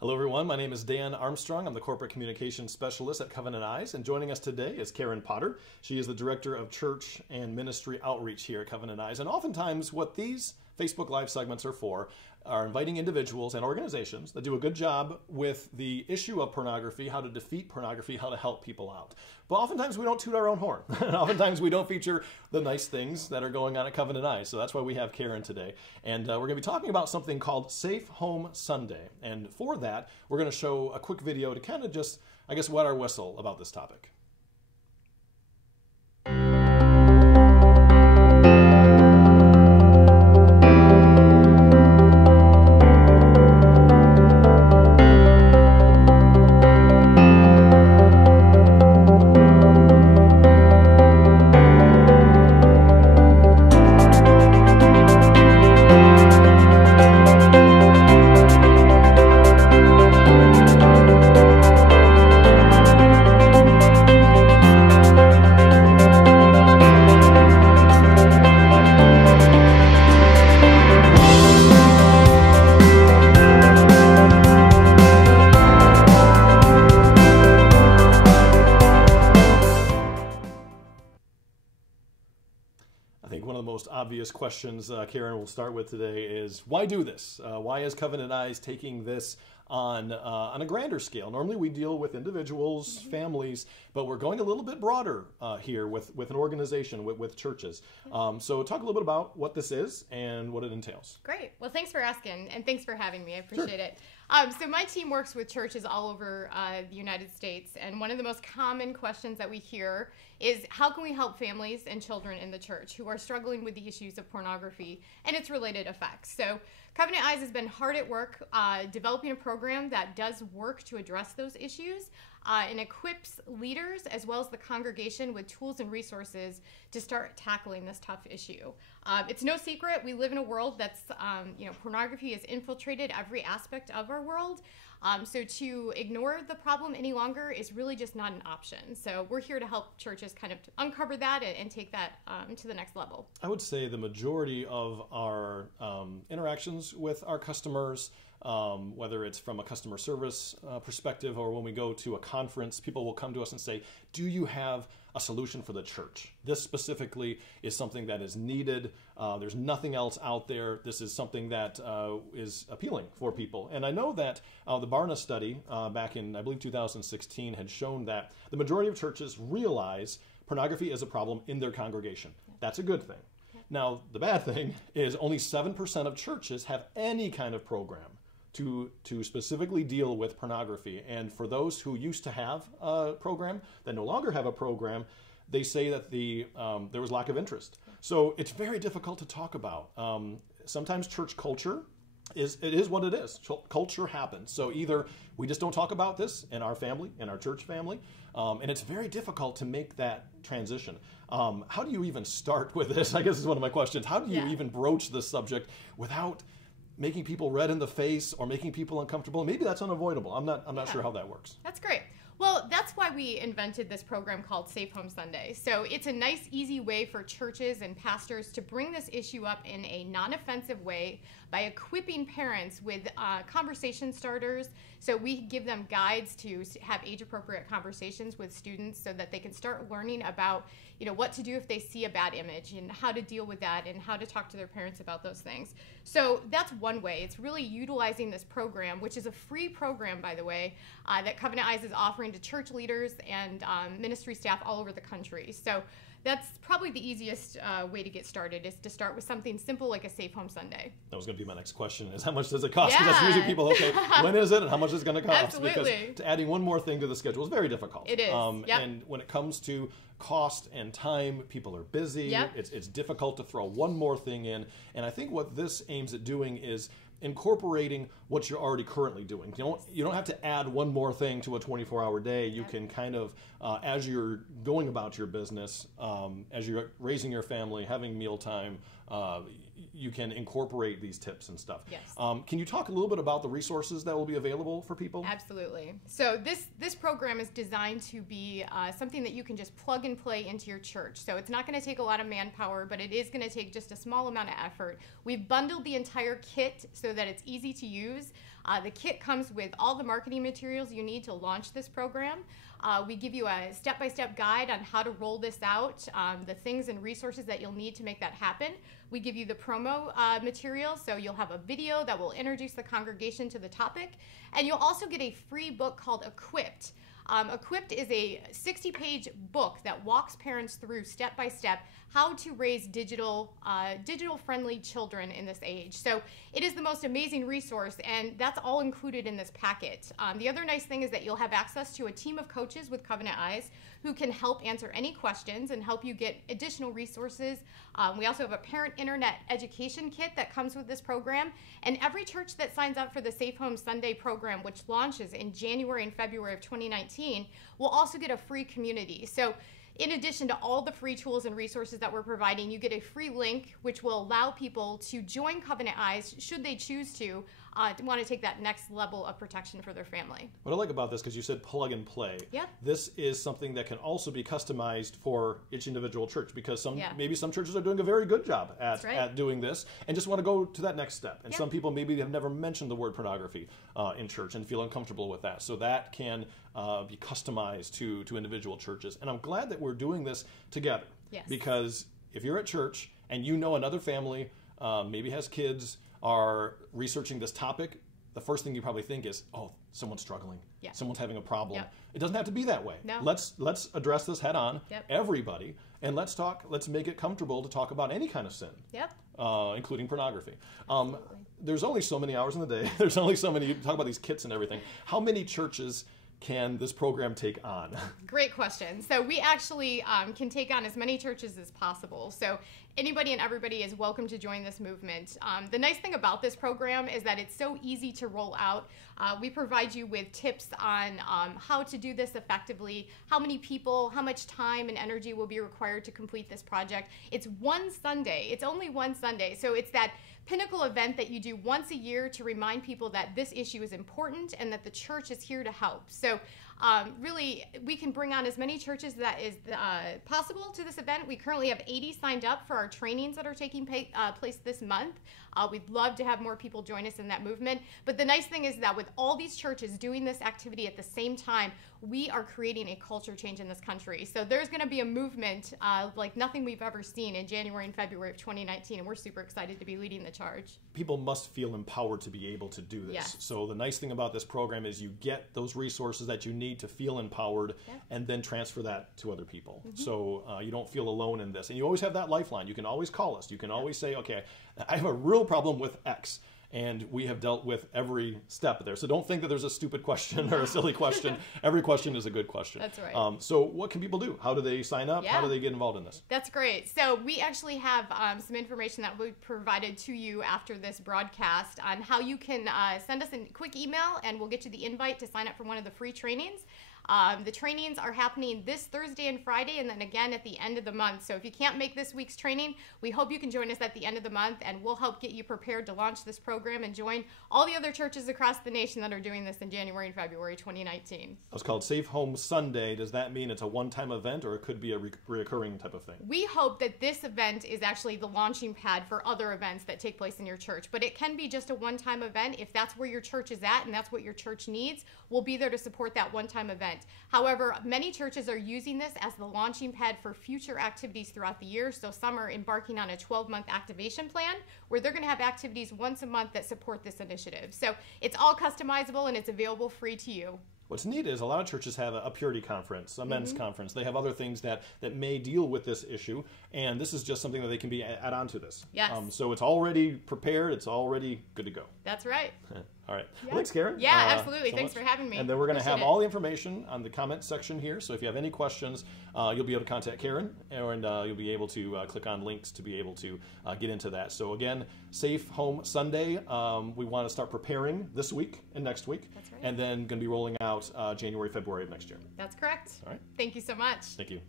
Hello everyone, my name is Dan Armstrong. I'm the Corporate Communications Specialist at Covenant Eyes, and joining us today is Karen Potter. She is the Director of Church and Ministry Outreach here at Covenant Eyes, and oftentimes what these Facebook Live segments are for are inviting individuals and organizations that do a good job with the issue of pornography, how to defeat pornography, how to help people out. But oftentimes we don't toot our own horn. Oftentimes we don't feature the nice things that are going on at Covenant Eyes. So that's why we have Karen today. And we're going to be talking about something called Safe Home Sunday. And for that, we're going to show a quick video to kind of just, I guess, wet our whistle about this topic. Obvious questions Karen will start with today is, why do this? Why is Covenant Eyes taking this on a grander scale? Normally we deal with individuals, families, but we're going a little bit broader here with an organization, with churches. So talk a little bit about what this is and what it entails. Great. Well, thanks for asking, and thanks for having me. I appreciate it. So my team works with churches all over the United States, and one of the most common questions that we hear is, how can we help families and children in the church who are struggling with the issues of pornography and its related effects? So Covenant Eyes has been hard at work developing a program that does work to address those issues and equips leaders as well as the congregation with tools and resources to start tackling this tough issue. It's no secret we live in a world that's, pornography has infiltrated every aspect of our world. So to ignore the problem any longer is really just not an option. So we're here to help churches kind of uncover that and take that to the next level. I would say the majority of our interactions with our customers, whether it's from a customer service perspective or when we go to a conference, people will come to us and say, do you have a solution for the church? This specifically is something that is needed. There's nothing else out there. This is something that is appealing for people. And I know that the Barna study back in, I believe, 2016 had shown that the majority of churches realize pornography is a problem in their congregation. That's a good thing. Now, the bad thing is only 7% of churches have any kind of program to specifically deal with pornography. And for those who used to have a program that no longer have a program, they say that there was lack of interest. So it's very difficult to talk about. Sometimes church culture is what it is. Culture happens. So either we just don't talk about this in our family, in our church family, and it's very difficult to make that transition. How do you even start with this? I guess is one of my questions. How do you even broach this subject without making people red in the face or making people uncomfortable? Maybe that's unavoidable. I'm not sure how that works. That's great. Well, that's why we invented this program called Safe Home Sunday. So it's a nice, easy way for churches and pastors to bring this issue up in a non-offensive way by equipping parents with conversation starters. So we give them guides to have age-appropriate conversations with students so that they can start learning about, what to do if they see a bad image and how to deal with that and how to talk to their parents about those things. So that's one way. It's really utilizing this program, which is a free program, by the way, that Covenant Eyes is offering to church leaders and ministry staff all over the country. So that's probably the easiest way to get started, is to start with something simple like a Safe Home Sunday. That was going to be my next question, is how much does it cost? Because that's usually people, okay, when is it and how much is it going to cost? Absolutely. Because adding one more thing to the schedule is very difficult. It is, And when it comes to cost and time, people are busy. It's difficult to throw one more thing in. And I think what this aims at doing is incorporating what you're already currently doing. You don't have to add one more thing to a 24-hour day. You can kind of, as you're going about your business, as you're raising your family, having mealtime, you can incorporate these tips and stuff. Yes. Can you talk a little bit about the resources that will be available for people? Absolutely. So this program is designed to be something that you can just plug and play into your church. So it's not going to take a lot of manpower, but it is going to take just a small amount of effort. We've bundled the entire kit so that it's easy to use. The kit comes with all the marketing materials you need to launch this program. We give you a step-by-step guide on how to roll this out, the things and resources that you'll need to make that happen. We give you the promo material, so you'll have a video that will introduce the congregation to the topic, and you'll also get a free book called Equipped. Equipped is a 60-page book that walks parents through step-by-step how to raise digital-friendly children in this age. So it is the most amazing resource, and that's all included in this packet. The other nice thing is that you'll have access to a team of coaches with Covenant Eyes who can help answer any questions and help you get additional resources. We also have a parent internet education kit that comes with this program, and every church that signs up for the Safe Home Sunday program, which launches in January and February of 2019, will also get a free community. So in addition to all the free tools and resources that we're providing, you get a free link which will allow people to join Covenant Eyes should they choose to want to take that next level of protection for their family. What I like about this, because you said plug and play, this is something that can also be customized for each individual church, because maybe some churches are doing a very good job at doing this and just want to go to that next step. And some people maybe have never mentioned the word pornography in church and feel uncomfortable with that. So that can be customized to individual churches. And I'm glad that we're doing this together, because if you're at church and you know another family maybe has kids, are researching this topic, the first thing you probably think is, oh, someone's struggling. Someone's having a problem. It doesn't have to be that way. No. Let's address this head on, everybody, and let's make it comfortable to talk about any kind of sin, including pornography. There's only so many hours in the day. There's only so many, you talk about these kits and everything. How many churches can this program take on? Great question. So we actually can take on as many churches as possible. So anybody and everybody is welcome to join this movement. The nice thing about this program is that it's so easy to roll out. We provide you with tips on how to do this effectively, how many people, how much time and energy will be required to complete this project. It's one Sunday. It's only one Sunday. So it's that pinnacle event that you do once a year to remind people that this issue is important and that the church is here to help. So really, we can bring on as many churches that is possible to this event. We currently have 80 signed up for our trainings that are taking place this month. We'd love to have more people join us in that movement. But the nice thing is that with all these churches doing this activity at the same time, we are creating a culture change in this country. So there's going to be a movement like nothing we've ever seen in January and February of 2019, and we're super excited to be leading the charge. People must feel empowered to be able to do this. So the nice thing about this program is you get those resources that you need to feel empowered and then transfer that to other people. So you don't feel alone in this. And you always have that lifeline. You can always call us. You can always say, okay, I have a real problem with X. And we have dealt with every step there. So don't think that there's a stupid question or a silly question. Every question is a good question. That's right. So what can people do? How do they sign up? How do they get involved in this? That's great. So we actually have some information that we provided to you after this broadcast on how you can send us a quick email, and we'll get you the invite to sign up for one of the free trainings. The trainings are happening this Thursday and Friday, and then again at the end of the month. So if you can't make this week's training, we hope you can join us at the end of the month, and we'll help get you prepared to launch this program and join all the other churches across the nation that are doing this in January and February 2019. It's called Safe Home Sunday. Does that mean it's a one-time event, or it could be a recurring type of thing? We hope that this event is actually the launching pad for other events that take place in your church, but it can be just a one-time event. If that's where your church is at and that's what your church needs, we'll be there to support that one-time event. However, many churches are using this as the launching pad for future activities throughout the year. So some are embarking on a 12-month activation plan where they're going to have activities once a month that support this initiative. So it's all customizable and it's available free to you. What's neat is a lot of churches have a purity conference, a men's conference. They have other things that may deal with this issue, and this is just something that they can add on to this. Yes. So it's already prepared. It's already good to go. That's right. All right. Well, thanks, Karen. Yeah, absolutely. Thanks for having me. And then we're going to have all the information on the comment section here. So if you have any questions, you'll be able to contact Karen, and you'll be able to click on links to be able to get into that. So again, Safe Home Sunday. We want to start preparing this week and next week. That's right. And then going to be rolling out January, February of next year. That's correct. All right. Thank you so much. Thank you.